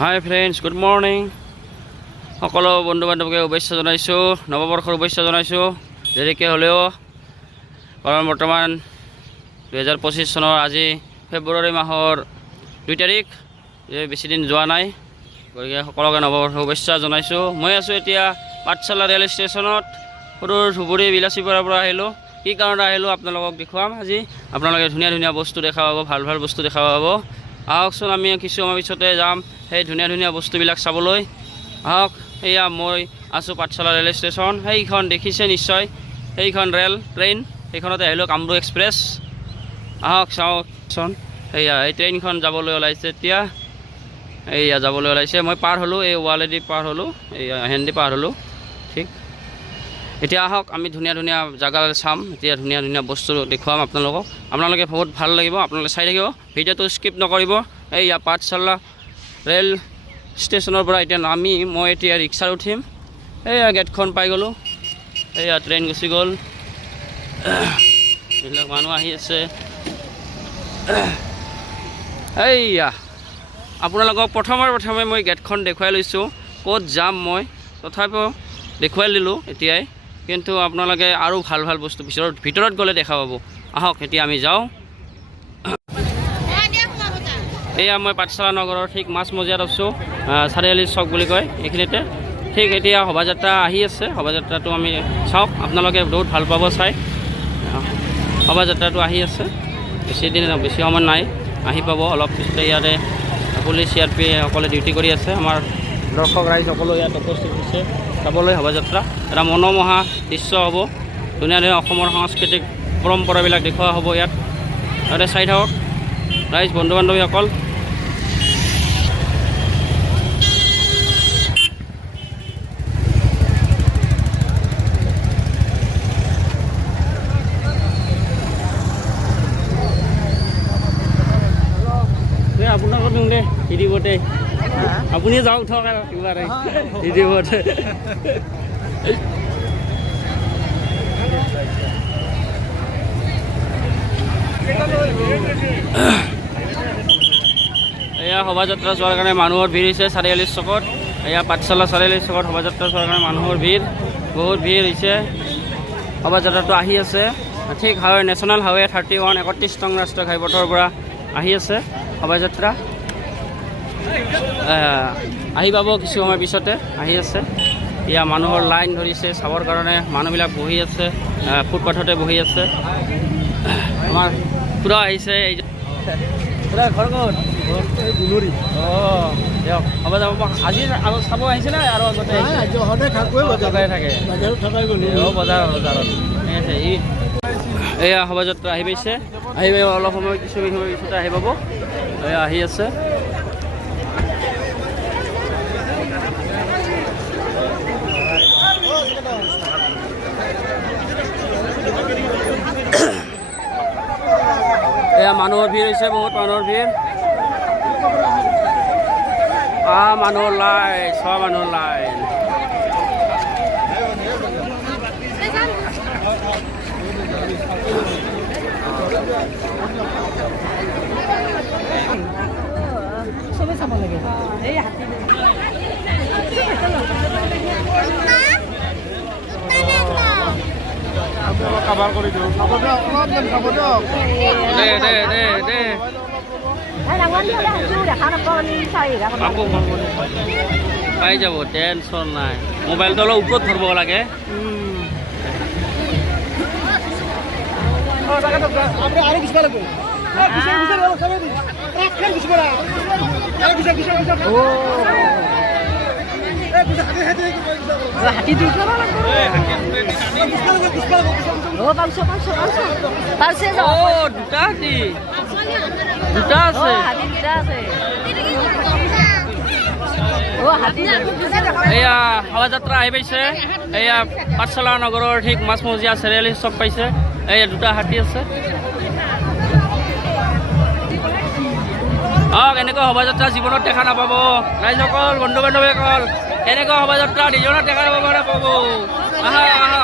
হাই friends, good morning. সকলো বন্ধু বান্ধৱকে শুভেচ্ছা জনাইছোঁ, নৱবৰ্ষৰ শুভেচ্ছা জনাইছোঁ দেৰিকৈ হ'লেও, কাৰণ বৰ্তমান 2025 চনৰ আজি ফেব্ৰুৱাৰী মাহৰ 2 তাৰিখ, বেছি দিন যোৱা নাই। গতিকে সকলোকে নৱবৰ্ষৰ শুভেচ্ছা জনাইছোঁ। মই আছোঁ এতিয়া পাঠশালা ৰেল ষ্টেচনত, সৰুৰ ধুবুৰী বিলাচীপাৰাৰ পৰা আহিলোঁ। কি কাৰণত আহিলোঁ আপোনালোকক দেখুৱাম আজি। আপোনালোকে ধুনীয়া ধুনীয়া বস্তু দেখা পাব, ভাল ভাল বস্তু দেখা পাব। আহকচোন, আমি কিছু সময় পিছতে যাম সেই ধুনীয়া ধুনীয়া বস্তুবিলাক চাবলৈ। আহক, এয়া মই আছোঁ পাঠশালা ৰেল ষ্টেচন। সেইখন দেখিছে নিশ্চয়, সেইখন ট্ৰেইন, সেইখনতে আহিলোঁ, কামৰূপ এক্সপ্ৰেছ। আহক চাওকচোন, সেয়া এই ট্ৰেইনখন যাবলৈ ওলাইছে এতিয়া। এইয়া যাবলৈ ওলাইছে, মই পাৰ হ'লোঁ, এই ৱালেদি পাৰ হ'লোঁ, এইয়া হেন্দি পাৰ হ'লোঁ। ঠিক, এতিয়া আহক আমি ধুনীয়া ধুনীয়া জেগা চাম, এতিয়া ধুনীয়া ধুনীয়া বস্তু দেখুৱাম আপোনালোকক। আপোনালোকে বহুত ভাল লাগিব, আপোনালোকে চাই থাকিব, ভিডিঅ'টো স্কিপ নকৰিব। এইয়া পাঠশালা ৰেল ষ্টেচনৰ পৰা এতিয়া নামি মই এতিয়া ৰিক্সাত উঠিম। এইয়া গেটখন পাই গ'লোঁ, এইয়া ট্ৰেইন গুচি গ'ল, এইবিলাক মানুহ আহি আছে। এইয়া আপোনালোকক প্ৰথমে মই গেটখন দেখুৱাই লৈছোঁ, ক'ত যাম মই, তথাপিও দেখুৱাই দিলোঁ এতিয়াই। কিন্তু আপোনালোকে আৰু ভাল ভাল বস্তু ভিতৰত গ'লে দেখা পাব। আহক এতিয়া আমি যাওঁ। এয়া মই পাঠশালা নগৰৰ ঠিক মাজমজিয়াত আছোঁ, চাৰিআলি চক বুলি কয় এইখিনিতে। ঠিক এতিয়া শোভাযাত্ৰা আহি আছে, শোভাযাত্ৰাটো আমি চাওক, আপোনালোকে বহুত ভাল পাব চাই। শোভাযাত্ৰাটো আহি আছে, বেছি সময় নাই, আহি পাব অলপ পিছতে। ইয়াতে পুলিচ CRP সকলে ডিউটি কৰি আছে। আমাৰ দৰ্শক ৰাইজ সকলো ইয়াত উপস্থিত হৈছে চাবলৈ শোভাযাত্ৰা। এটা মনোমোহা দৃশ্য হ'ব, ধুনীয়া ধুনীয়া অসমৰ সাংস্কৃতিক পৰম্পৰাবিলাক দেখুওৱা হ'ব ইয়াত। ইয়াতে চাই থাকক ৰাইজ, বন্ধু বান্ধৱীসকল। আপোনাক দিওঁ দে হিদিবতে, আপুনি যাওক উঠক আৰু কিবা হিদিবতে। এয়া শোভাযাত্ৰা চোৱাৰ কাৰণে মানুহৰ ভিৰ হৈছে চাৰিআলি চকত। এয়া পাঠশালা চাৰিআলি চকত শোভাযাত্ৰা চোৱাৰ কাৰণে মানুহৰ ভিৰ, বহুত ভিৰ হৈছে। শোভাযাত্ৰাটো আহি আছে, ঠিক হাইৱে নেশ্যনেল হাইৱে 31 31 নং ৰাষ্ট্ৰীয় ঘাইপথৰ পৰা আহি আছে শোভাযাত্ৰা। আহি পাব কিছু সময় পিছতে, আহি আছে। এয়া মানুহৰ লাইন ধৰিছে চাবৰ কাৰণে, মানুহবিলাক বহি আছে, ফুটপাথতে বহি আছে। আমাৰ খুৰা আহিছে, এই খুৰা ঘৰ ক'ত? গুলৰি। অঁ দিয়ক, হ'ব যাব। আজি আৰু চাব আহিছিলে আৰু আগতে থাকে বজাৰত ঠিক আছে। এয়া শোভাযাত্ৰা আহি পাইছে, আহি পাব অলপ সময়, কিছু সময় পিছতে আহি পাব। এয়া আহি আছে। এয়া মানুহৰ ভিৰ হৈছে, বহুত মানুহৰ ভিৰ। মানুহৰ লাইন, মানুহৰ লাইন। চবে চাব লাগে। কাবাৰ কৰি দিওঁ, খাব দিয়ক, অলপমান খাব দিয়ক। পাই যাব, টেনশ্যন নাই। মোবাইলটো অলপ ওপৰত ধৰিব লাগে। দুটা আছে। এয়া শোভাযাত্ৰা আহি পাইছে, এয়া পাঠশালা নগৰৰ ঠিক মাজমজিয়া চাৰিআলি চক পাইছে। এয়া দুটা হাতী আছে। এনেকুৱা শোভাযাত্ৰা জীৱনত দেখা নাপাব ৰাইজসকল, বন্ধু বান্ধৱীসকল। এনেকুৱা শোভাযাত্ৰা জীৱনত দেখা নাপাব। আহা আহা।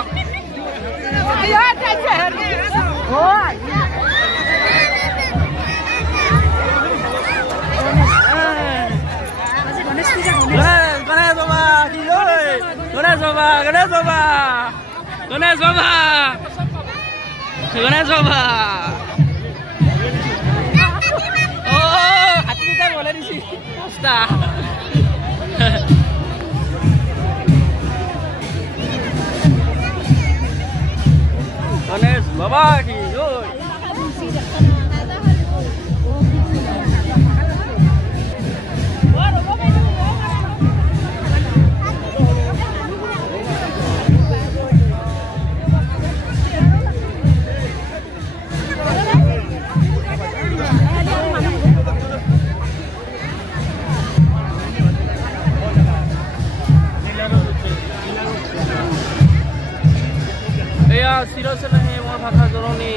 গণেশ বাবা গণেশ বাবা গণেশ বাবা ও হাতি দুটা বলে দিছি পাঁচটা গণেশ বাবা কি জয় চিৰচেন আহে মোৰ ভাষা জননী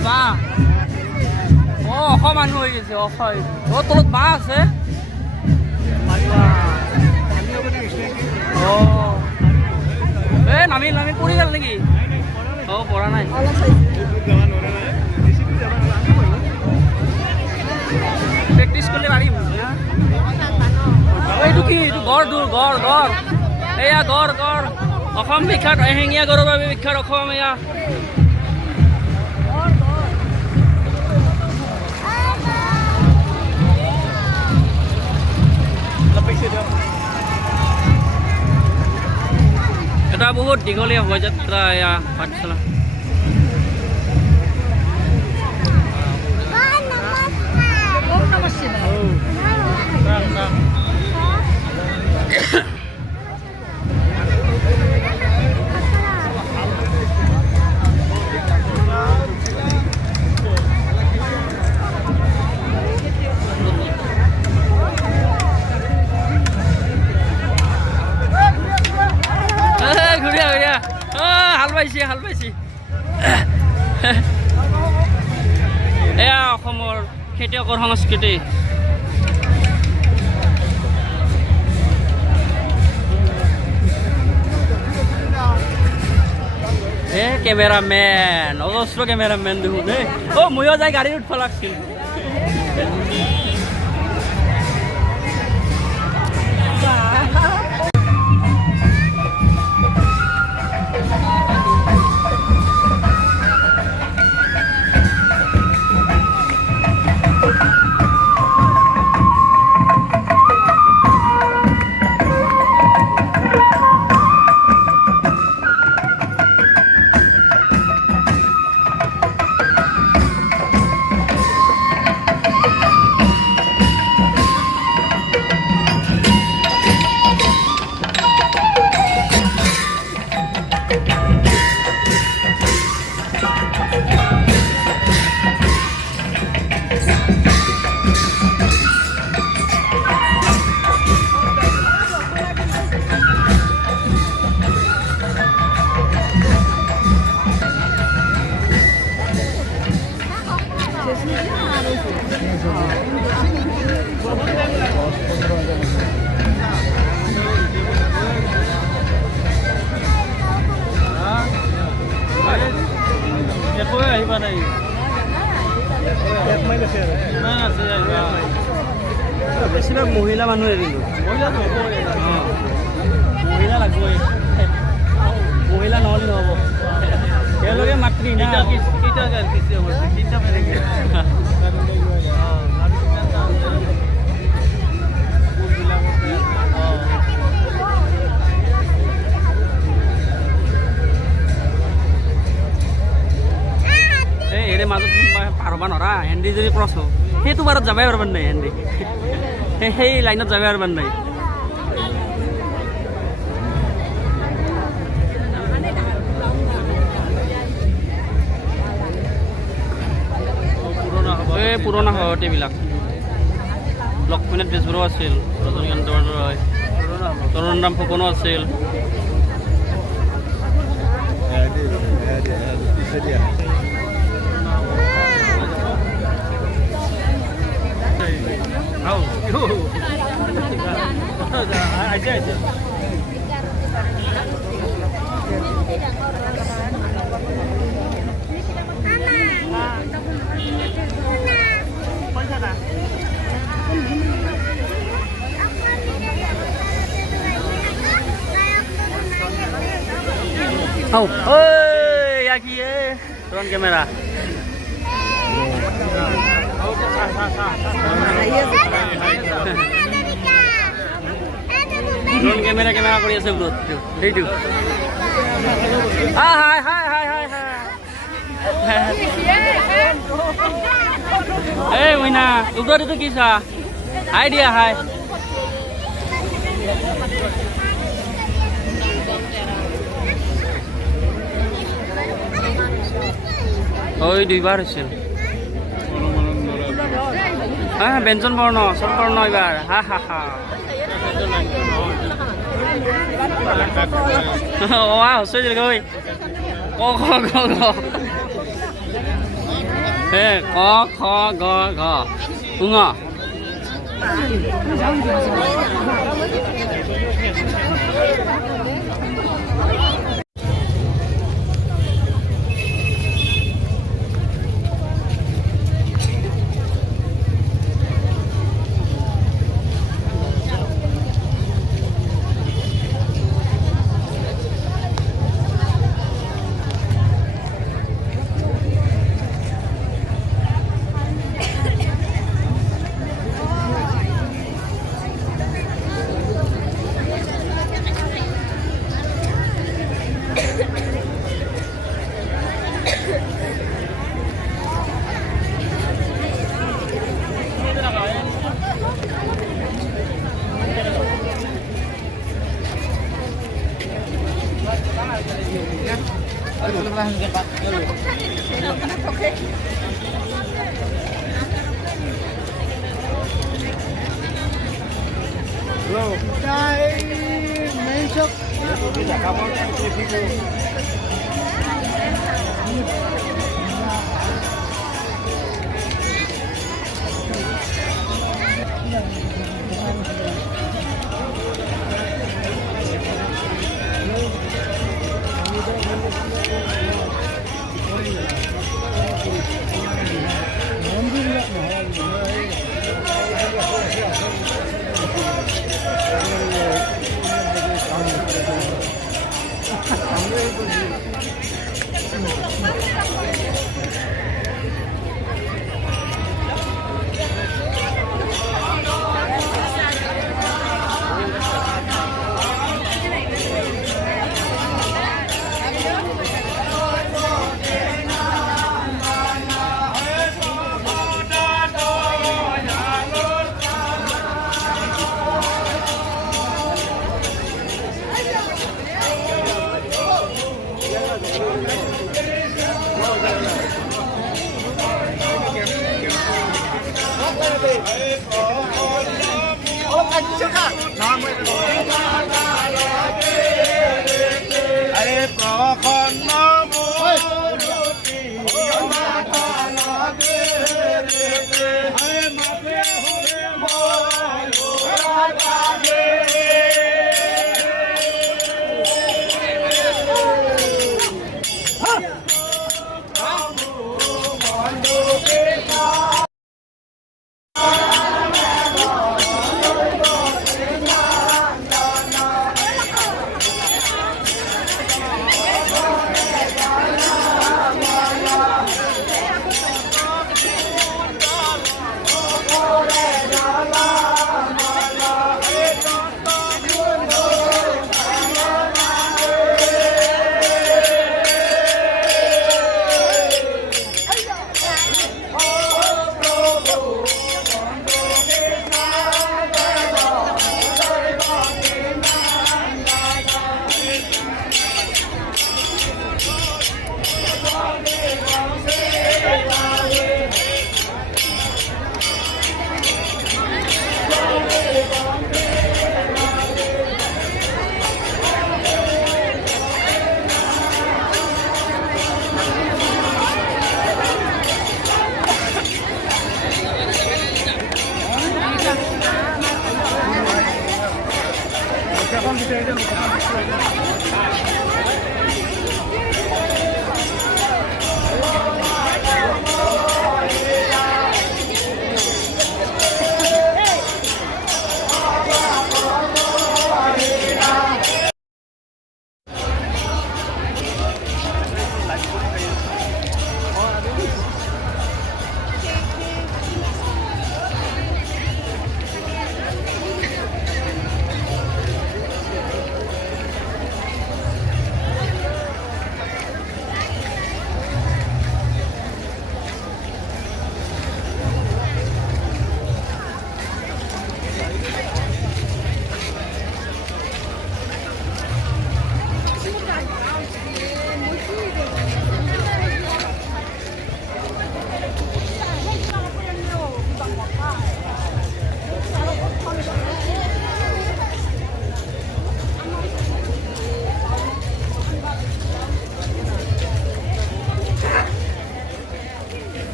বাহ অস মানুহ হৈ গৈছে অসয় তলত বাঁহ আছে নামিল পৰি গ'ল নেকি পৰা নাই প্ৰেক্টিচ কৰিলে পাৰিম এইটো কি এইটো গড় এয়া গড় অসম বিখ্যাত এশিঙীয়া গড়ৰ বাবে বিখ্যাত অসম এয়া এটা বহুত দীঘলীয়া শোভাযাত্ৰা এয়া পাঠশালা হাল পাইছি এয়া অসমৰ খেতিয়কৰ সংস্কৃতি কেমেৰামেন অজস্ৰ কেমেৰামেন দেখোন ময়ো যাই গাড়ী উঠব লাগছিল বেছিভাগ মহিলা মানুহ এৰিলোঁ মহিলা লাগবই মহিলা নহ'লে নহ'ব তেওঁলোকে মাতৃ এৰে মাজত পাৰব নৰা হেন্দি যদি ক্ৰছ হওঁ সেইটো বাৰত যাবাই পাৰবাৰ নাই হেন্দি সেই লাইনত যাবাই পাৰবাৰ নাই পুৰণা হয় এইবিলাক লক্ষ্মীনাথ বেজবৰুৱা আছিল ৰজনীকান্ত বৰুৱা হয় তৰুণৰাম ফুকনো আছিল Oh, oi, aquí drone camera. Drone camera kori ase bro. Hey du. Hi. Hey, Wina, ubro itu kisah. Hi dia, hi. ওই দুইবার হয়েছিল হ্যাঁ ব্যঞ্জন বর্ণ সব বর্ণ এবার হা হা হা ও হচ্ছে যে কই ক খ গ ঘ হে ক খ গ ঘ উঙ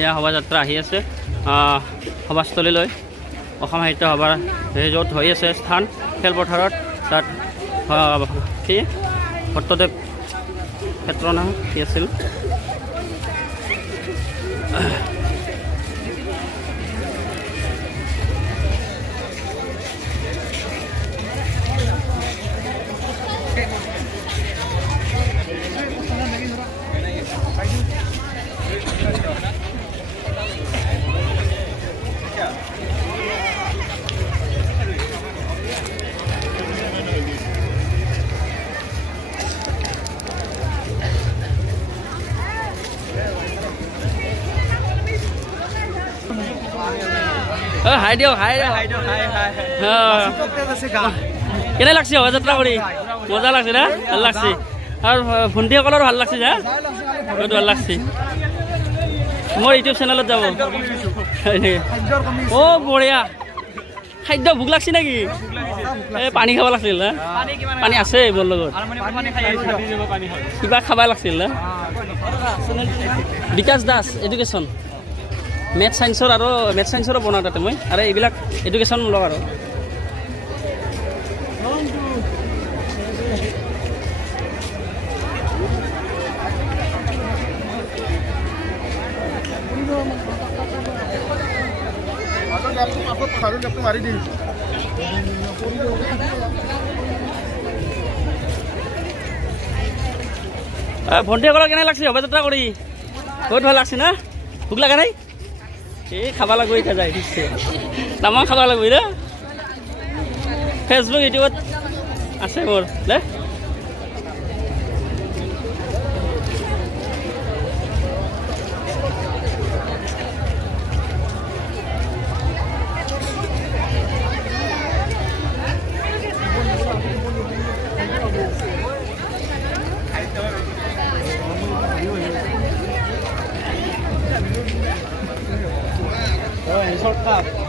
এয়া শোভাযাত্ৰা আহি আছে সভাস্থলীলৈ অসম সাহিত্য সভাৰ য'ত হৈ আছে স্থান খেলপথাৰত তাত কি ভট্টদেৱ ক্ষেত্ৰ না কি আছিল হাই দিয়ক হাই কেনে লাগছে শোভাযাত্ৰা কৰি মজা লাগছে না ভাল লাগছে আৰু ভণ্টিসকলৰো ভাল লাগছে না বহুত ভাল লাগছে মোৰ ইউটিউব চেনেলত যাব অ' বঢ়িয়া খাদ্য ভোক লাগছে নেকি এই পানী খাব লাগছিল না পানী আছে মোৰ লগত কিবা খাব লাগছিল না বিকাশ দাস এডুকেশ্যন মেথ চাইন্সৰো বনাওঁ তাতে মই আৰু এইবিলাক এডুকেশ্যনমূলক আৰু ভণ্টিসকলৰ কেনে লাগছে শোভাযাত্ৰা কৰি বহুত ভাল লাগছে না ভোক লগা নাই এই খাব লাগব এতিয়া যায় ঠিকছে তামাম খাব লাগব না ফেচবুক ইউটিউবত আছে মোৰ দে shortcut.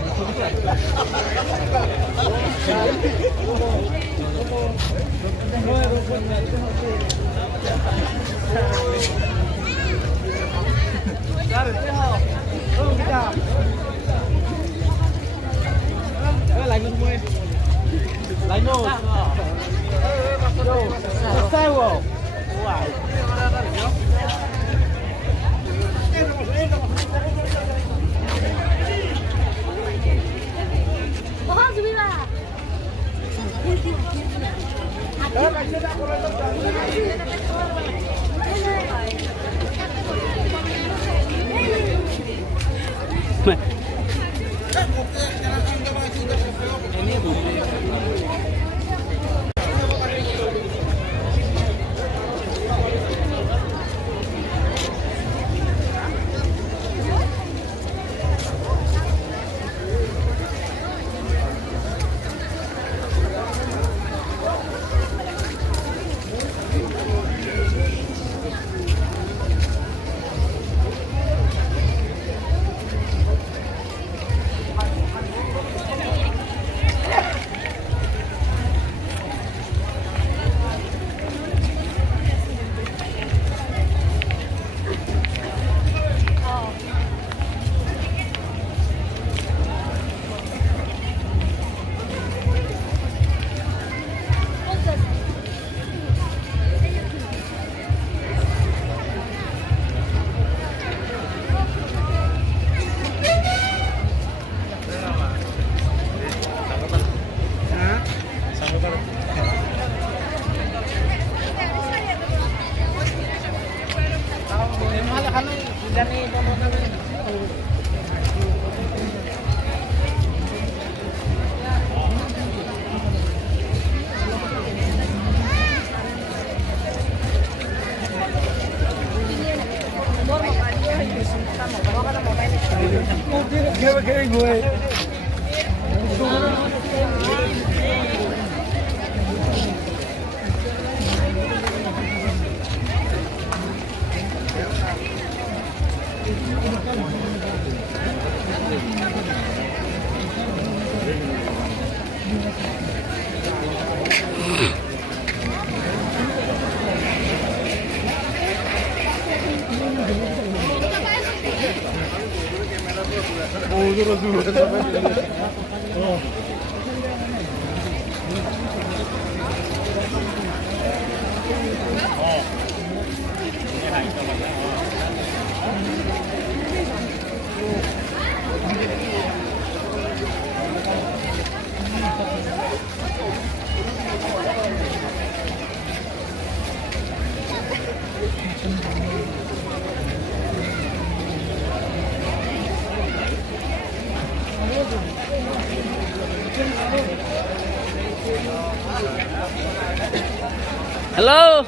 Hello.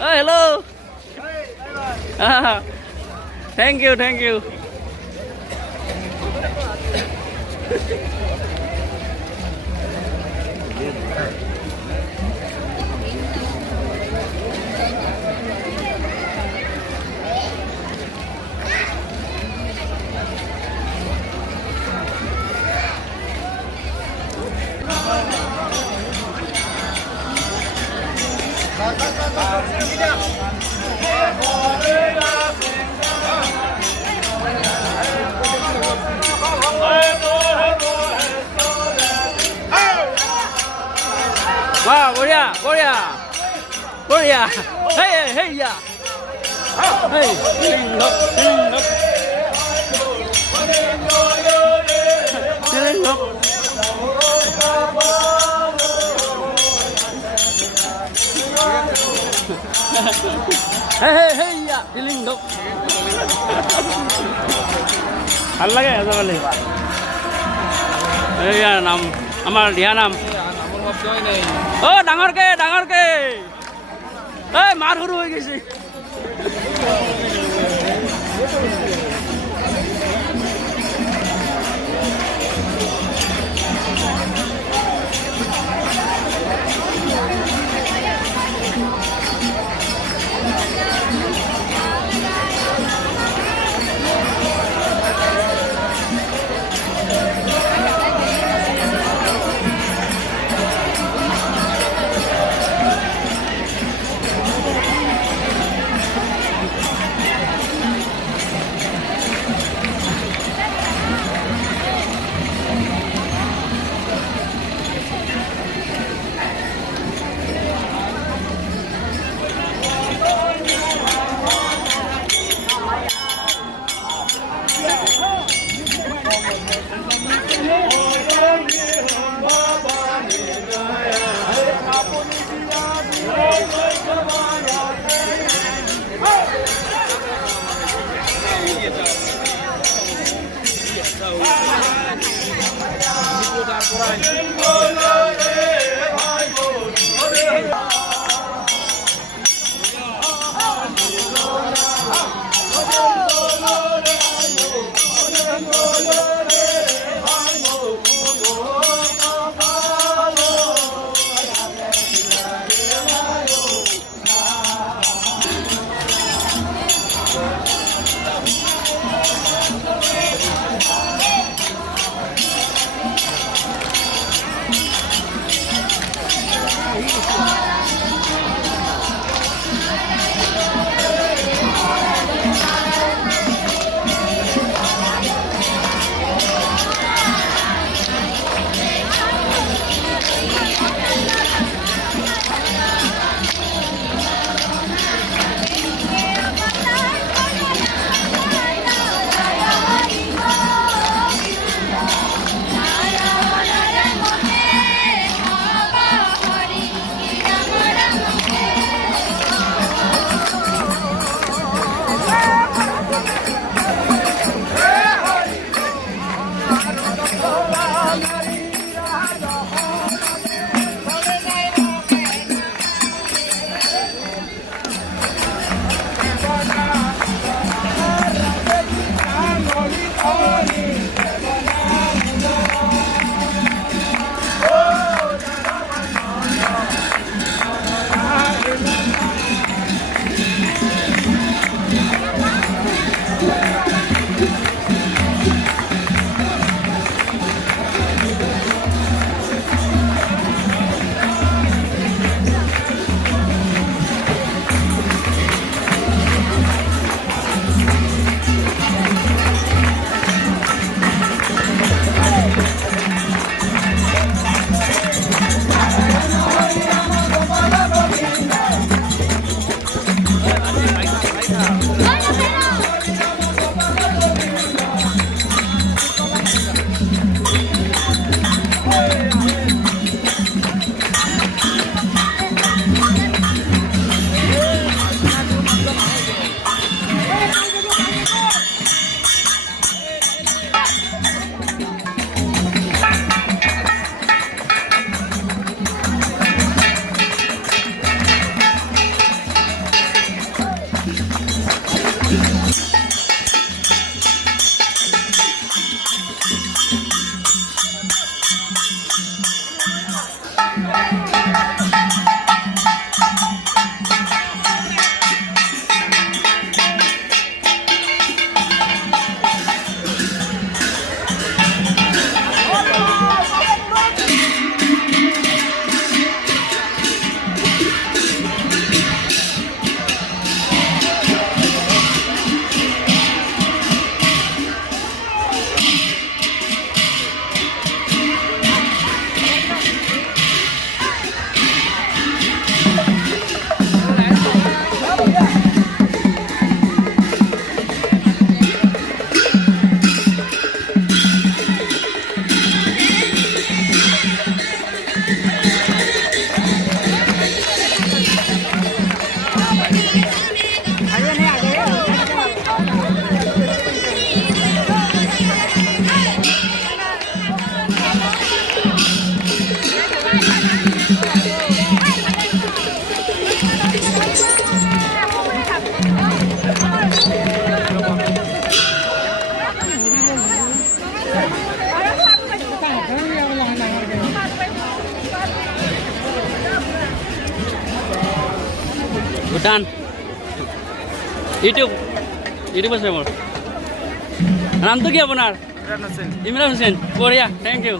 Oh, hello. Thank you, thank you. Wow, Korea, Korea, Korea. Hey, hey, yeah. Hey, hey, look, look. Hey, look. Hey, hey, hey, yeah. Feeling look. ভাল লাগে যাবলে এইয়া নাম আমাৰ দিয়া নাম ও ডাঙৰকে এই মাৰ সৰু হৈ গৈছে ভূটান ইউটিউব আছে মোৰ নামটো কি আপোনাৰ ইমৰান হুছেইন বঢ়িয়া থেংক ইউ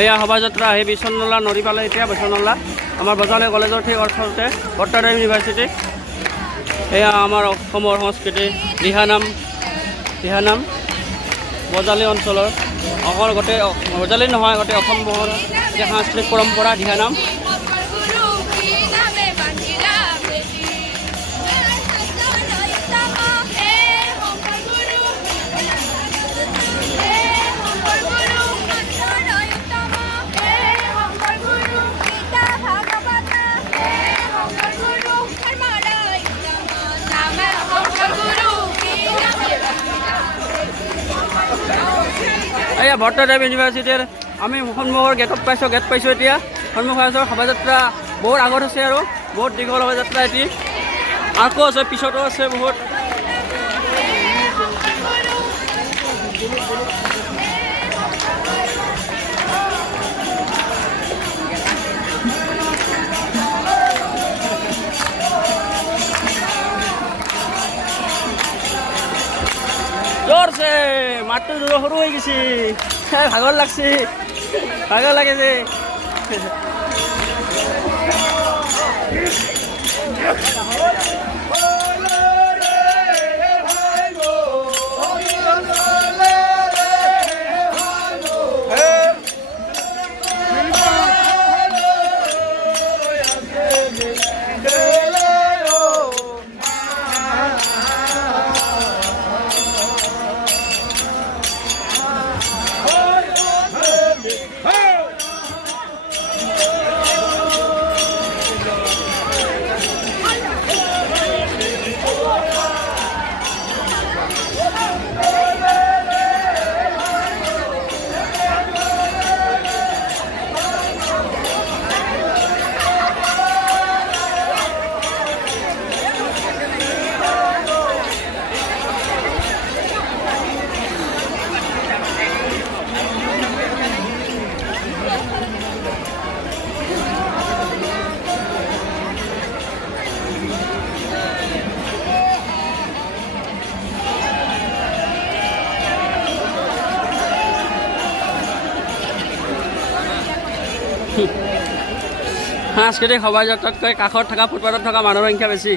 এয়া শোভাযাত্ৰা আহি বিশ্বনলা নদী পালে এতিয়া বিশ্বনলা আমাৰ বজালী কলেজৰ ঠিক অৰ্থতে বৰ্তাদেৱ ইউনিভাৰ্চিটি এয়া আমাৰ অসমৰ সংস্কৃতি দিহানাম বজালী অঞ্চলৰ অকল গোটেই বজালী নহয় গোটেই অসমৰ এতিয়া সাংস্কৃতিক পৰম্পৰা দিহানাম এয়া বৰ্তাদেৱ ইউনিভাৰ্চিটিৰ আমি সন্মুখৰ গেট পাইছোঁ এতিয়া সন্মুখৰ আছোঁ শোভাযাত্ৰা বহুত আগত আছে আৰু বহুত দীঘল শোভাযাত্ৰা এটি আকৌ আছে পিছতো আছে বহুত জোৰছে মাঠটো সৰু হৈ গৈছে ভাগৰ লাগিছে সাংস্কৃতিক শোভাযাত্ৰাতকৈ কাষত থকা ফুটপাথত থকা মানুহৰ সংখ্যা বেছি।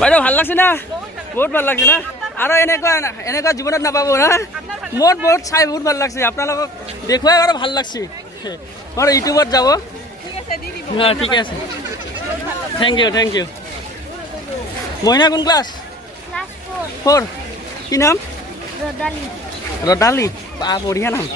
বাইদেউ ভাল লাগছে না? বহুত ভাল লাগছে না? আৰু এনেকুৱা জীৱনত নাপাব না? মোৰ বহুত চাই বহুত ভাল লাগছে, আপোনালোকক দেখুৱাই বাৰু ভাল লাগছে। মোৰ ইউটিউবত যাব। হ্যাঁ ঠিক আছে, থেংক ইউ। মইনা কোন ক্লাছ? 4। কি নাম? ৰদালি। বা বঢ়িয়া নাম।